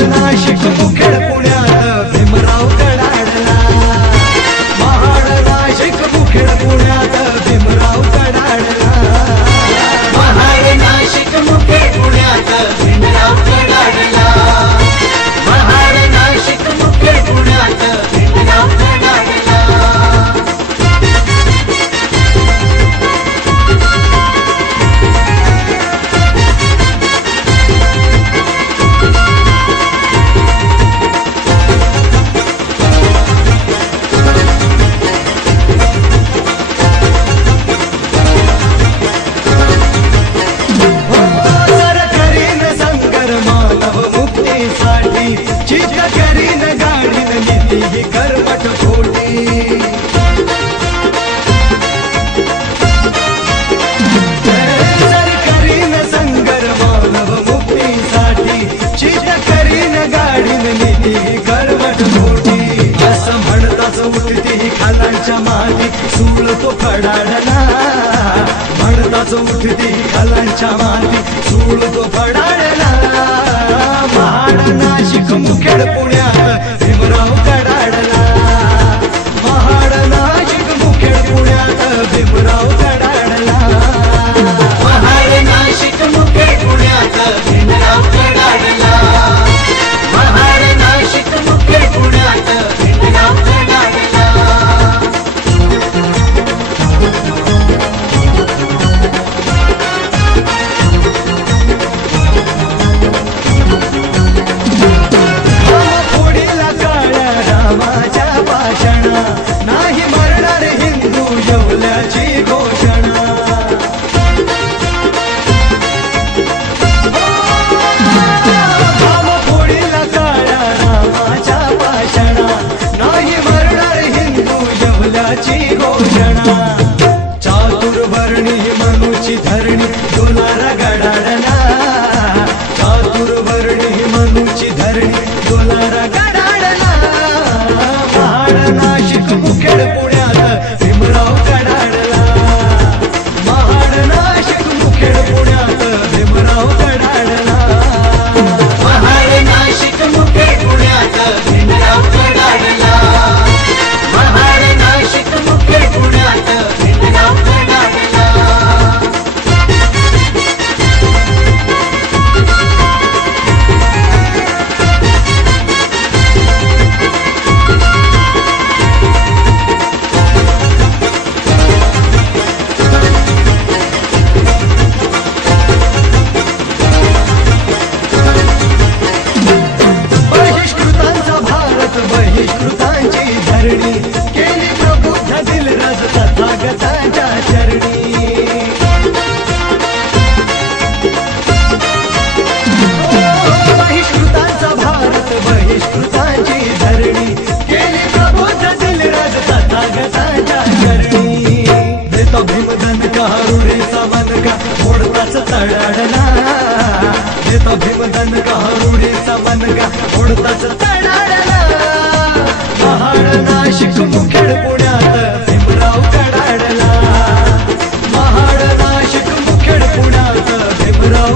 नाशिक मुखेड पुण्यात भीमराव कडाडला। महाड नाशिक मुखेड पुण्यात भीमराव कडाडला। महाड नाशिक मुखेड पुण्यात भीमराव कडाडला। महाड नाशिक मुखेड पुण्यात भीमराव कडाडला। चित करीन गाडीन नीती ही कर्मठ खोटी। जर करीन संगर मानव मुक्तीसाठी चित करीन गाडीन नीती ही कर्मठ खोटी। असं म्हणताच उठती खालांच्या माती सूळ तो फडाडला। म्हणताच उठती खालांच्या माती सूळ तो फडाडला। महाड नाशिक मुखेड पुण्यात भीमराव कडाडला। महाड नाशिक मुखेड पुण्यात भीमराव कडाडला। महाड नाशिक मुखेड पुण्यात भीमराव कडाडला। महाड नाशिक मुखेड पुण्यात भीमराव कडाडला। नाही मरणार हिंदू येवल्याची घोषणा। फोडीला काळ्या रामाच्या भाषणा नाही मरणार हिंदू येवल्याची घोषणा। चातुर्वर्णी मनुची धरणी डोलारा गडाडला। चातुर्वर्णी मनुची धरणी डोलारा गडाडला। नाशिक मुखेड पुण्यात भीमराव कडाडला। महाड नाशिक मुखेड पुण्यात भीमराव कडाडला। महाड नाशिक मुखेड पुण्यात भीमराव कडाडला। महाड नाशिक मुखेड पुण्यात भीमराव कडाडला। बहिष्कृतांचा भारत बहिष्कृतांची धरणी केली प्रबुद्ध दिलराज तथागतांच्या चरणी। बहिष्कृतांचा भारत बहिष्कृतांची धरणी केली प्रबुद्ध दिलराज तथागतांच्या चरणी। देतो भीमदन का रुढीचा मनका फोडताच तडाडला। देतो भीमदन का रुढीचा मनका फोडताच तडाडला। महाड नाशिक मुखेड पुण्यात भीमराव कडाडला। महाड नाशिक मुखेड पुण्यात भीमराव